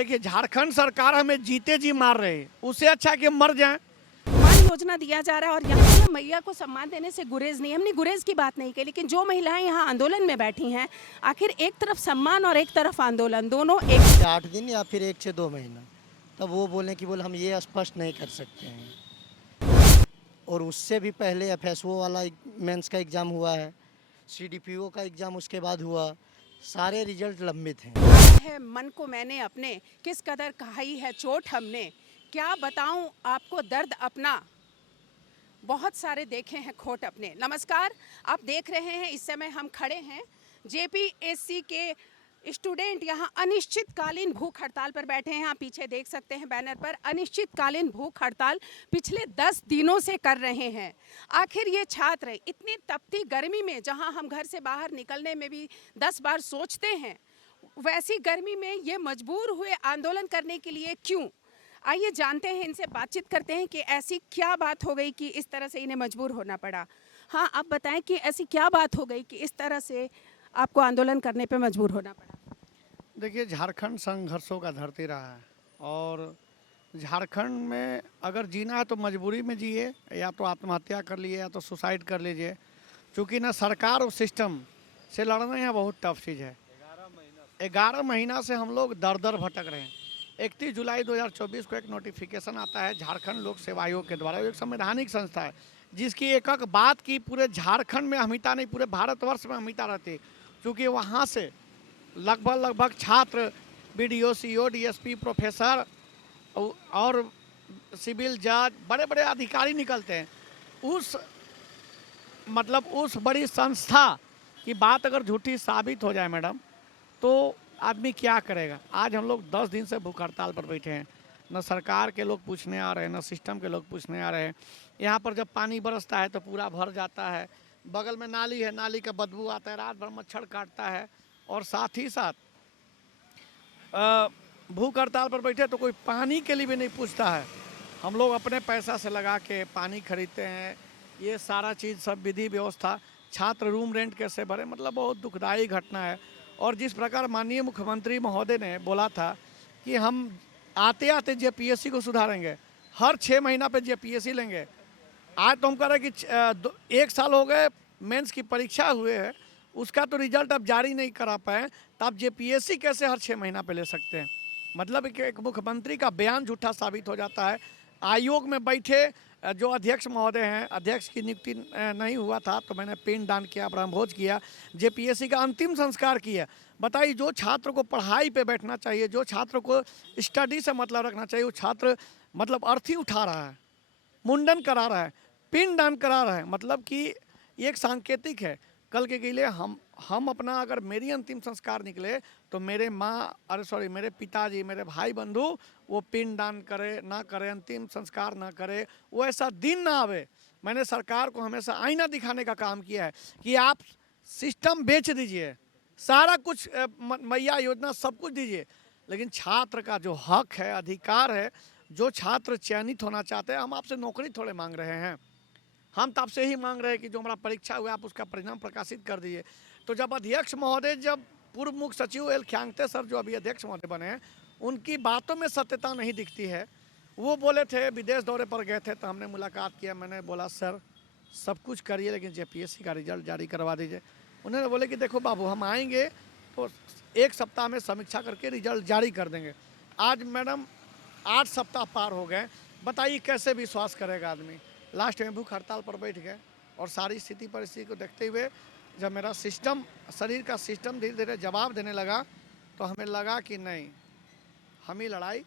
देखिए, झारखंड सरकार हमें जीते जी मार रहे है, उससे अच्छा कि मर जाएं। सम्मान योजना दिया जा रहा है और यहाँ ना मैया को सम्मान देने से गुरेज नहीं, हमने गुरेज की बात नहीं की, लेकिन जो महिलाएं यहाँ आंदोलन में बैठी हैं, आखिर एक तरफ सम्मान और एक तरफ आंदोलन, दोनों एक 8 दिन या फिर 1 से 2 महीना, तब वो बोलें कि बोले हम ये स्पष्ट नहीं कर सकते हैं। और उससे भी पहले एफएसओ वाला मेंस का एग्ज़ाम हुआ है, सीडीपीओ का एग्ज़ाम उसके बाद हुआ, सारे रिजल्ट लंबित हैं। है। मन को मैंने अपने किस कदर खाई है चोट हमने, क्या बताऊं आपको दर्द अपना, बहुत सारे देखे हैं खोट अपने। नमस्कार, आप देख रहे हैं इस समय हम खड़े हैं जेपीएससी के स्टूडेंट यहाँ अनिश्चितकालीन भूख हड़ताल पर बैठे हैं। आप पीछे देख सकते हैं बैनर पर, अनिश्चितकालीन भूख हड़ताल पिछले 10 दिनों से कर रहे हैं। आखिर ये छात्र इतनी तपती गर्मी में, जहाँ हम घर से बाहर निकलने में भी 10 बार सोचते हैं, वैसी गर्मी में ये मजबूर हुए आंदोलन करने के लिए क्यों? आइए जानते हैं, इनसे बातचीत करते हैं कि ऐसी क्या बात हो गई कि इस तरह से इन्हें मजबूर होना पड़ा। हाँ, आप बताएं कि ऐसी क्या बात हो गई कि इस तरह से आपको आंदोलन करने पे मजबूर होना पड़ा? देखिए, झारखंड संघर्षों का धरती रहा है और झारखंड में अगर जीना है तो मजबूरी में जिए, या तो आत्महत्या कर लिए या तो सुसाइड कर लीजिए। क्योंकि ना सरकार और सिस्टम से लड़ना यहाँ बहुत टफ चीज़ है। 11 महीना से हम लोग दर दर भटक रहे हैं। 31 जुलाई 2024 को एक नोटिफिकेशन आता है झारखंड लोक सेवा आयोग के द्वारा। एक संवैधानिक संस्था है जिसकी एक एक बात की पूरे झारखंड में अहमियता नहीं, पूरे भारतवर्ष में अहमियता रहती है। क्योंकि वहाँ से लगभग छात्र, बीडीओ, सीओ, डीएसपी, प्रोफेसर और सिविल जज, बड़े बड़े अधिकारी निकलते हैं। उस बड़ी संस्था की बात अगर झूठी साबित हो जाए मैडम, तो आदमी क्या करेगा। आज हम लोग 10 दिन से भूख हड़ताल पर बैठे हैं। न सरकार के लोग पूछने आ रहे हैं, न सिस्टम के लोग पूछने आ रहे हैं। यहाँ पर जब पानी बरसता है तो पूरा भर जाता है, बगल में नाली है, नाली का बदबू आता है, रात भर मच्छर काटता है। और साथ ही साथ भूख हड़ताल पर बैठे तो कोई पानी के लिए भी नहीं पूछता है। हम लोग अपने पैसा से लगा के पानी खरीदते हैं। ये सारा चीज़ सब विधि व्यवस्था, छात्र रूम रेंट कैसे भरे, मतलब बहुत दुखदायी घटना है। और जिस प्रकार माननीय मुख्यमंत्री महोदय ने बोला था कि हम आते आते जेपीएससी को सुधारेंगे, हर 6 महीना पे जेपीएससी लेंगे। आज तो हम कह रहे हैं कि 1 साल हो गए मेंस की परीक्षा हुए है, उसका तो रिजल्ट अब जारी नहीं करा पाए, तो आप जेपीएससी कैसे हर 6 महीना पे ले सकते हैं? मतलब कि एक मुख्यमंत्री का बयान झूठा साबित हो जाता है। आयोग में बैठे जो अध्यक्ष महोदय हैं, अध्यक्ष की नियुक्ति नहीं हुआ था तो मैंने पिंड दान किया, ब्रह्मभोज किया, जेपीएससी का अंतिम संस्कार किया। बताइए, जो छात्र को पढ़ाई पे बैठना चाहिए, जो छात्र को स्टडी से मतलब रखना चाहिए, वो छात्र मतलब अर्थी उठा रहा है, मुंडन करा रहा है, पिंड दान करा रहा है। मतलब कि ये एक सांकेतिक है। कल के लिए हम अपना, अगर मेरी अंतिम संस्कार निकले तो मेरे पिताजी, मेरे भाई बंधु वो पिंड दान करे ना करे, अंतिम संस्कार ना करे, वो ऐसा दिन ना आवे। मैंने सरकार को हमेशा आईना दिखाने का काम किया है कि आप सिस्टम बेच दीजिए, सारा कुछ मैया योजना सब कुछ दीजिए, लेकिन छात्र का जो हक है, अधिकार है, जो छात्र चयनित होना चाहते हैं, हम आपसे नौकरी थोड़े मांग रहे हैं। हम तो आपसे ही मांग रहे हैं कि जो हमारा परीक्षा हुआ आप उसका परिणाम प्रकाशित कर दीजिए। तो जब अध्यक्ष महोदय, जब पूर्व मुख्य सचिव एल ख्यांगते सर जो अभी अध्यक्ष महोदय बने हैं, उनकी बातों में सत्यता नहीं दिखती है। वो बोले थे, विदेश दौरे पर गए थे तो हमने मुलाकात किया, मैंने बोला सर सब कुछ करिए लेकिन जेपीएससी का रिजल्ट जारी करवा दीजिए। उन्होंने बोले कि देखो बाबू, हम आएंगे तो 1 सप्ताह में समीक्षा करके रिजल्ट जारी कर देंगे। आज मैडम 8 सप्ताह पार हो गए, बताइए कैसे विश्वास करेगा आदमी। लास्ट में भूख हड़ताल पर बैठ गए और सारी स्थिति परिस्थिति को देखते हुए जब मेरा सिस्टम, शरीर का सिस्टम धीरे धीरे जवाब देने लगा तो हमें लगा कि नहीं, हमें लड़ाई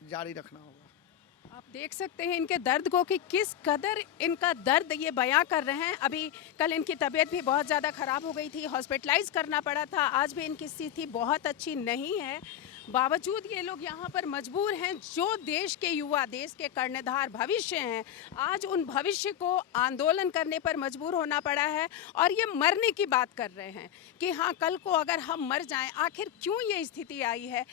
जारी रखना होगा। आप देख सकते हैं इनके दर्द को कि किस कदर इनका दर्द ये बयां कर रहे हैं। अभी कल इनकी तबीयत भी बहुत ज़्यादा ख़राब हो गई थी, हॉस्पिटलाइज करना पड़ा था। आज भी इनकी स्थिति बहुत अच्छी नहीं है, बावजूद ये लोग यहाँ पर मजबूर हैं। जो देश के युवा, देश के कर्णधार भविष्य हैं, आज उन भविष्य को आंदोलन करने पर मजबूर होना पड़ा है। और ये मरने की बात कर रहे हैं कि हाँ, कल को अगर हम मर जाएं, आखिर क्यों ये स्थिति आई है,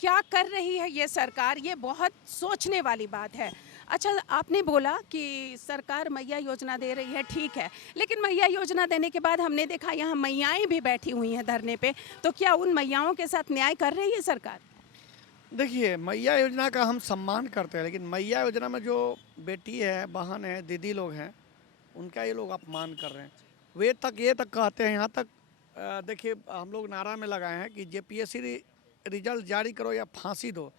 क्या कर रही है ये सरकार, ये बहुत सोचने वाली बात है। अच्छा, आपने बोला कि सरकार मैया योजना दे रही है, ठीक है, लेकिन मैया योजना देने के बाद हमने देखा यहाँ मैयाएं भी बैठी हुई हैं धरने पे, तो क्या उन मैयाओं के साथ न्याय कर रही है सरकार? देखिए, मैया योजना का हम सम्मान करते हैं, लेकिन मैया योजना में जो बेटी है, बहन है, दीदी लोग हैं, उनका ये लोग अपमान कर रहे हैं। वे तक ये तक कहते हैं, यहाँ तक देखिए हम लोग नारा में लगाए हैं कि जेपीएससी रिजल्ट जारी करो या फांसी दो।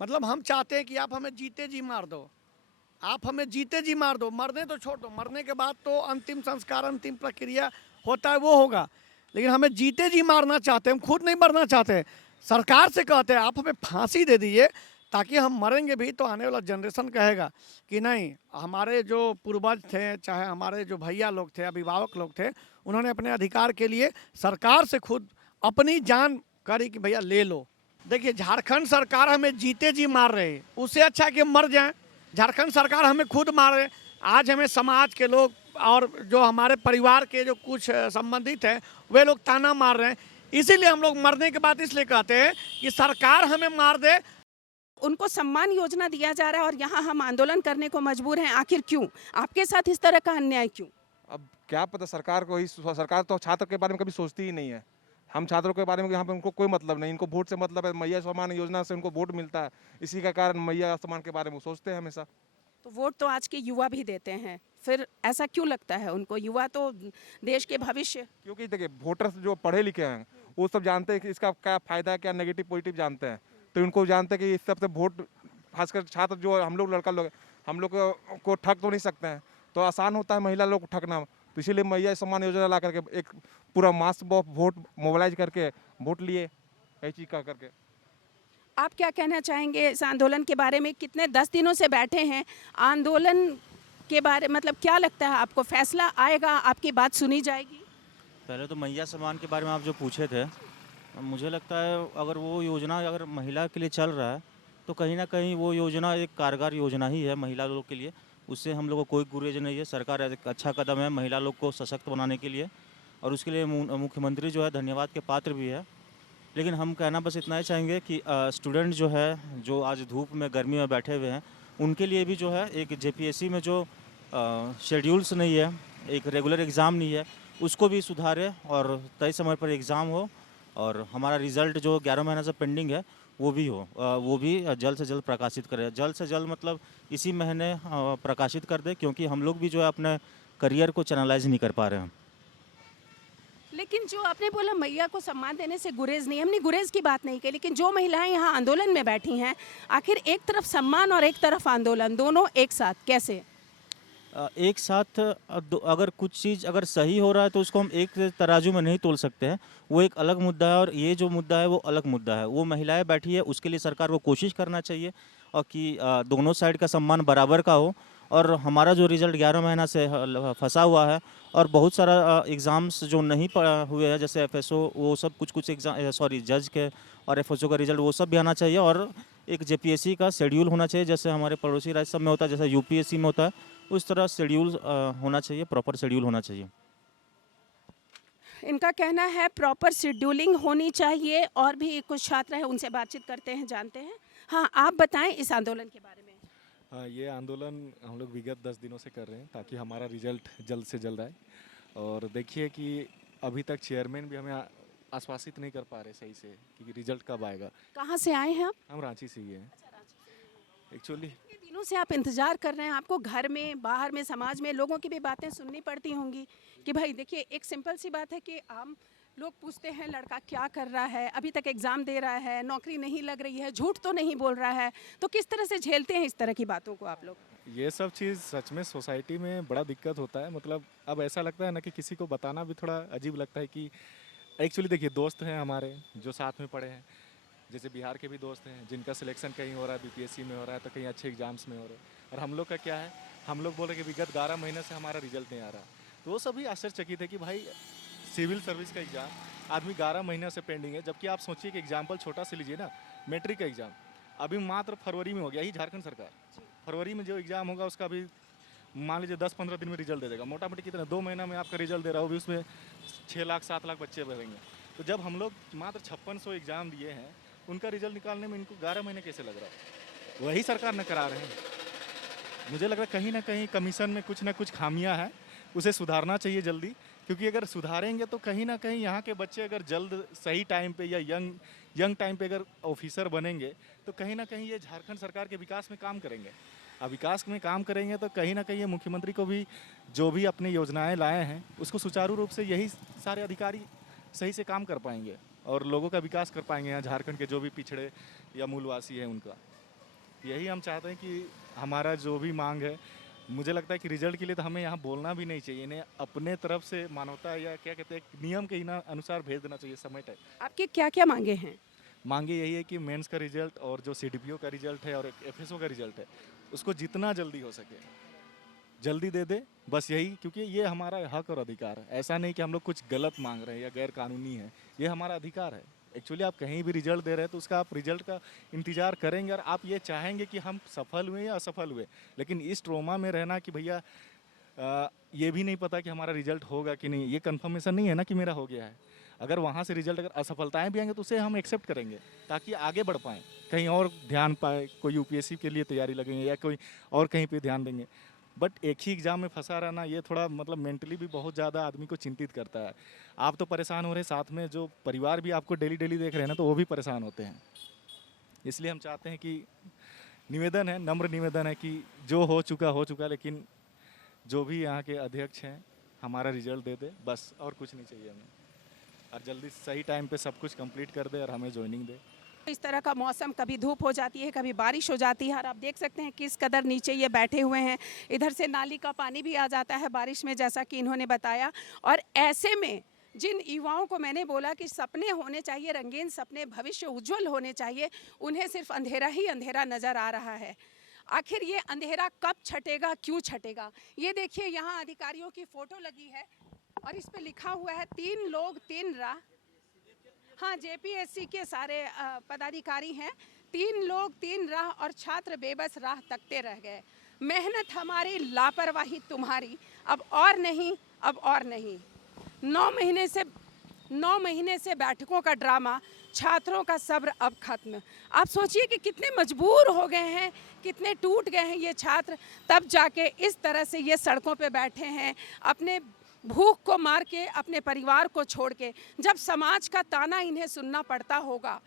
मतलब हम चाहते हैं कि आप हमें जीते जी मार दो, आप हमें जीते जी मार दो, मरने तो छोड़ दो, मरने के बाद तो अंतिम संस्कार, अंतिम प्रक्रिया होता है वो होगा, लेकिन हमें जीते जी मारना चाहते हैं, हम खुद नहीं मरना चाहते। सरकार से कहते हैं आप हमें फांसी दे दीजिए, ताकि हम मरेंगे भी तो आने वाला जनरेशन कहेगा कि नहीं, हमारे जो पूर्वज थे, चाहे हमारे जो भैया लोग थे, अभिभावक लोग थे, उन्होंने अपने अधिकार के लिए सरकार से खुद अपनी जान करी कि भैया ले लो। देखिए, झारखंड सरकार हमें जीते जी मार रहे हैं, उससे अच्छा कि हम मर जाएं। झारखंड सरकार हमें खुद मार रहे हैं। आज हमें समाज के लोग और जो हमारे परिवार के जो कुछ संबंधित हैं, वे लोग ताना मार रहे हैं। इसीलिए हम लोग मरने के बाद इसलिए कहते हैं कि सरकार हमें मार दे। उनको सम्मान योजना दिया जा रहा है और यहाँ हम आंदोलन करने को मजबूर हैं, आखिर क्यों? आपके साथ इस तरह का अन्याय क्यों? अब क्या पता, सरकार तो छात्र के बारे में कभी सोचती ही नहीं है। हम छात्रों के बारे में यहाँ पे उनको कोई मतलब नहीं, इनको वोट से मतलब है। मैया सम्मान योजना से उनको वोट मिलता है, इसी का कारण मैया सम्मान के बारे में सोचते हैं हमेशा। तो वोट तो आज के युवा भी देते हैं, फिर ऐसा क्यों लगता है उनको? युवा तो देश के भविष्य। क्योंकि देखिए, वोटर्स जो पढ़े लिखे हैं वो सब जानते हैं कि इसका क्या फायदा है, क्या नेगेटिव पॉजिटिव जानते हैं, तो इनको जानते हैं कि इस सबसे वोट, खासकर छात्र जो हम लोग लड़का लोग, हम लोग को ठग तो नहीं सकते हैं, तो आसान होता है महिला लोग को ठगना। तो इसीलिए मैया सम्मान योजना ला करके एक पूरा मास वोट मोबिलाइज करके वोट लिए, यही चीज़ का करके। आप क्या कहना चाहेंगे इस आंदोलन के बारे में? कितने 10 दिनों से बैठे हैं आंदोलन के बारे, मतलब क्या लगता है आपको, फैसला आएगा, आपकी बात सुनी जाएगी? पहले तो मैया सम्मान के बारे में आप जो पूछे थे, मुझे लगता है अगर वो योजना अगर महिला के लिए चल रहा है तो कहीं ना कहीं वो योजना एक कारगर योजना ही है महिला लोग के लिए। उससे हम लोग को कोई गुरेज नहीं है। सरकार एक अच्छा कदम है महिला लोग को सशक्त बनाने के लिए, और उसके लिए मुख्यमंत्री जो है धन्यवाद के पात्र भी है। लेकिन हम कहना बस इतना ही चाहेंगे कि स्टूडेंट जो है, जो आज धूप में गर्मी में बैठे हुए हैं, उनके लिए भी जो है एक जेपीएससी में जो शेड्यूल्स नहीं है, एक रेगुलर एग्ज़ाम नहीं है, उसको भी सुधारे और तय समय पर एग्ज़ाम हो, और हमारा रिज़ल्ट जो 11 महीना से पेंडिंग है वो भी हो, वो भी जल्द से जल्द प्रकाशित करें। जल्द से जल्द मतलब इसी महीने प्रकाशित कर दे, क्योंकि हम लोग भी जो है अपने करियर को चैनलाइज नहीं कर पा रहे हैं। लेकिन जो आपने बोला मैया को सम्मान देने से गुरेज नहीं, हमने गुरेज की बात नहीं की, लेकिन जो महिलाएं यहाँ आंदोलन में बैठी हैं, आखिर एक तरफ सम्मान और एक तरफ आंदोलन, दोनों एक साथ कैसे? एक साथ अगर कुछ चीज़ अगर सही हो रहा है तो उसको हम एक तराजू में नहीं तोल सकते हैं, वो एक अलग मुद्दा है, और ये जो मुद्दा है वो अलग मुद्दा है। वो महिलाएं बैठी है, उसके लिए सरकार को कोशिश करना चाहिए और कि दोनों साइड का सम्मान बराबर का हो। और हमारा जो रिज़ल्ट 11 महीना से फंसा हुआ है, और बहुत सारा एग्ज़ाम्स जो नहीं हुए हैं, जैसे एफएसओ, वो सब कुछ एग्ज़ाम, सॉरी जज के और एफएसओ का रिज़ल्ट, वो सब भी आना चाहिए। और एक जेपीएससी का शेड्यूल होना चाहिए, जैसे हमारे पड़ोसी राज्य सब में होता है, जैसे यूपीएससी में होता है, उस तरह शेड्यूल होना चाहिए, प्रॉपर शेड्यूल होना चाहिए। इनका कहना है प्रॉपर शेड्यूलिंग होनी चाहिए। और भी कुछ छात्र हैं, उनसे बातचीत करते हैं, जानते हैं। हाँ, आप बताएं इस आंदोलन के बारे में। हाँ, ये आंदोलन हम लोग विगत 10 दिनों से कर रहे हैं ताकि हमारा रिजल्ट जल्द से जल्द आए। और देखिए कि अभी तक चेयरमैन भी हमें आश्वासित नहीं कर पा रहे सही से कि रिजल्ट कब आएगा। कहाँ से आए हैं आप? हम रांची से ही हैं एक्चुअली। इतने दिनों से आप इंतजार कर रहे हैं, आपको घर में, बाहर में, समाज में लोगों की भी बातें सुननी पड़ती होंगी कि भाई देखिए, एक सिंपल सी बात है कि आम लोग पूछते हैं लड़का क्या कर रहा है, अभी तक एग्ज़ाम दे रहा है, नौकरी नहीं लग रही है, झूठ तो नहीं बोल रहा है, तो किस तरह से झेलते हैं इस तरह की बातों को आप लोग? ये सब चीज़ सच में सोसाइटी में बड़ा दिक्कत होता है। मतलब अब ऐसा लगता है ना कि किसी को बताना भी थोड़ा अजीब लगता है कि एक्चुअली देखिए, दोस्त हैं हमारे जो साथ में पढ़े हैं, जैसे बिहार के भी दोस्त हैं जिनका सिलेक्शन कहीं हो रहा है, बीपीएससी में हो रहा है, तो कहीं अच्छे एग्जाम्स में हो रहा है। और हम लोग का क्या है, हम लोग बोल रहे कि विगत 11 महीने से हमारा रिजल्ट नहीं आ रहा। तो वो सभी आश्चर्यचकित है कि भाई सिविल सर्विस का एग्ज़ाम आदमी 11 महीने से पेंडिंग है। जबकि आप सोचिए कि एग्जाम्पल छोटा से लीजिए ना, मैट्रिक का एग्ज़ाम अभी मात्र फरवरी में हो गया ही। झारखंड सरकार फरवरी में जो एग्ज़ाम होगा उसका अभी मान लीजिए 10-15 दिन में रिजल्ट दे देगा। मोटा मोटी कितना 2 महीना में आपका रिजल्ट दे रहा हो, भी उसमें 6 लाख 7 लाख बच्चे भरेंगे। तो जब हम लोग मात्र 5600 एग्ज़ाम दिए हैं, उनका रिजल्ट निकालने में इनको 11 महीने कैसे लग रहा है? वही सरकार न करा रहे हैं। मुझे लग रहा है कहीं ना कहीं कमीशन में कुछ ना कुछ खामियां हैं, उसे सुधारना चाहिए जल्दी, क्योंकि अगर सुधारेंगे तो कहीं ना कहीं यहाँ के बच्चे अगर जल्द सही टाइम पे या यंग टाइम पे अगर ऑफिसर बनेंगे तो कहीं ना कहीं ये झारखंड सरकार के विकास में काम करेंगे। अब विकास में काम करेंगे तो कहीं ना कहीं ये मुख्यमंत्री को भी जो भी अपनी योजनाएं लाए हैं उसको सुचारू रूप से यही सारे अधिकारी सही से काम कर पाएंगे और लोगों का विकास कर पाएंगे यहाँ झारखंड के जो भी पिछड़े या मूलवासी हैं उनका। यही हम चाहते हैं कि हमारा जो भी मांग है, मुझे लगता है कि रिजल्ट के लिए तो हमें यहाँ बोलना भी नहीं चाहिए, इन्हें अपने तरफ से मानवता या क्या कहते हैं नियम के अनुसार भेज देना चाहिए समय तक। आपकी क्या क्या मांगे हैं? मांगे यही है कि मेंस का रिजल्ट और जो सीडीपीओ का रिजल्ट है और एफएसओ का रिजल्ट है उसको जितना जल्दी हो सके जल्दी दे दे, बस यही, क्योंकि ये हमारा हक और अधिकार है। ऐसा नहीं कि हम लोग कुछ गलत मांग रहे हैं या गैर कानूनी है, ये हमारा अधिकार है। एक्चुअली आप कहीं भी रिजल्ट दे रहे हैं तो उसका आप रिजल्ट का इंतजार करेंगे और आप ये चाहेंगे कि हम सफल हुए या असफल हुए, लेकिन इस ट्रोमा में रहना कि भैया ये भी नहीं पता कि हमारा रिजल्ट होगा कि नहीं, ये कंफर्मेशन नहीं है ना कि मेरा हो गया है। अगर वहाँ से रिजल्ट अगर असफलताएं भी आएंगे तो उसे हम एक्सेप्ट करेंगे ताकि आगे बढ़ पाएँ, कहीं और ध्यान पाए, कोई यूपीएससी के लिए तैयारी लगेंगे या कोई और कहीं पे ध्यान देंगे। बट एक ही एग्ज़ाम में फंसा रहना ये थोड़ा मतलब मेंटली भी बहुत ज़्यादा आदमी को चिंतित करता है। आप तो परेशान हो रहे हैं, साथ में जो परिवार भी आपको डेली डेली देख रहे हैं ना तो वो भी परेशान होते हैं। इसलिए हम चाहते हैं कि निवेदन है, नम्र निवेदन है कि जो हो चुका, लेकिन जो भी यहाँ के अध्यक्ष हैं हमारा रिजल्ट दे दे, बस और कुछ नहीं चाहिए हमें, और जल्दी सही टाइम पे सब कुछ कंप्लीट कर दे और हमें ज्वाइनिंग दे। इस तरह का मौसम, कभी धूप हो जाती है, कभी बारिश हो जाती है और आप देख सकते हैं किस कदर नीचे ये बैठे हुए हैं। इधर से नाली का पानी भी आ जाता है बारिश में, जैसा कि इन्होंने बताया। और ऐसे में जिन युवाओं को मैंने बोला कि सपने होने चाहिए, रंगीन सपने, भविष्य उज्जवल होने चाहिए, उन्हें सिर्फ अंधेरा ही अंधेरा नज़र आ रहा है। आखिर ये अंधेरा कब छटेगा, क्यों छटेगा? ये देखिए, यहाँ अधिकारियों की फ़ोटो लगी है और इस पे लिखा हुआ है 3 लोग 3 राह। हाँ, जेपीएससी के सारे पदाधिकारी हैं। 3 लोग 3 राह और छात्र बेबस राह तकते रह गए। मेहनत हमारी, लापरवाही तुम्हारी, अब और नहीं, अब और नहीं। 9 महीने से बैठकों का ड्रामा, छात्रों का सब्र अब खत्म। आप सोचिए कि कितने मजबूर हो गए हैं, कितने टूट गए हैं ये छात्र, तब जाके इस तरह से ये सड़कों पे बैठे हैं, अपने भूख को मार के, अपने परिवार को छोड़ के। जब समाज का ताना इन्हें सुनना पड़ता होगा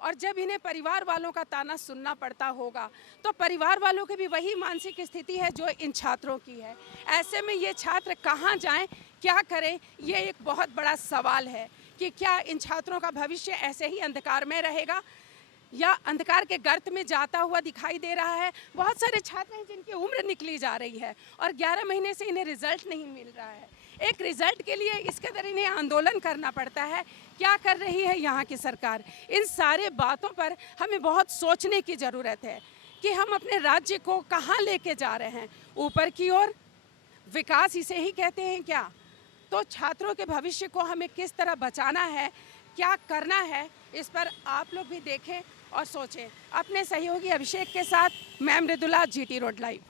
और जब इन्हें परिवार वालों का ताना सुनना पड़ता होगा तो परिवार वालों की भी वही मानसिक स्थिति है जो इन छात्रों की है। ऐसे में ये छात्र कहाँ जाएं, क्या करें, ये एक बहुत बड़ा सवाल है कि क्या इन छात्रों का भविष्य ऐसे ही अंधकार में रहेगा या अंधकार के गर्त में जाता हुआ दिखाई दे रहा है। बहुत सारे छात्र हैं जिनकी उम्र निकली जा रही है और 11 महीने से इन्हें रिजल्ट नहीं मिल रहा है। एक रिजल्ट के लिए इस कदर इन्हें आंदोलन करना पड़ता है। क्या कर रही है यहाँ की सरकार? इन सारे बातों पर हमें बहुत सोचने की ज़रूरत है कि हम अपने राज्य को कहाँ लेके जा रहे हैं, ऊपर की ओर? विकास इसे ही कहते हैं क्या? तो छात्रों के भविष्य को हमें किस तरह बचाना है, क्या करना है, इस पर आप लोग भी देखें और सोचें। अपने सहयोगी अभिषेक के साथ मैं मृदुला, जीटी रोड लाइव।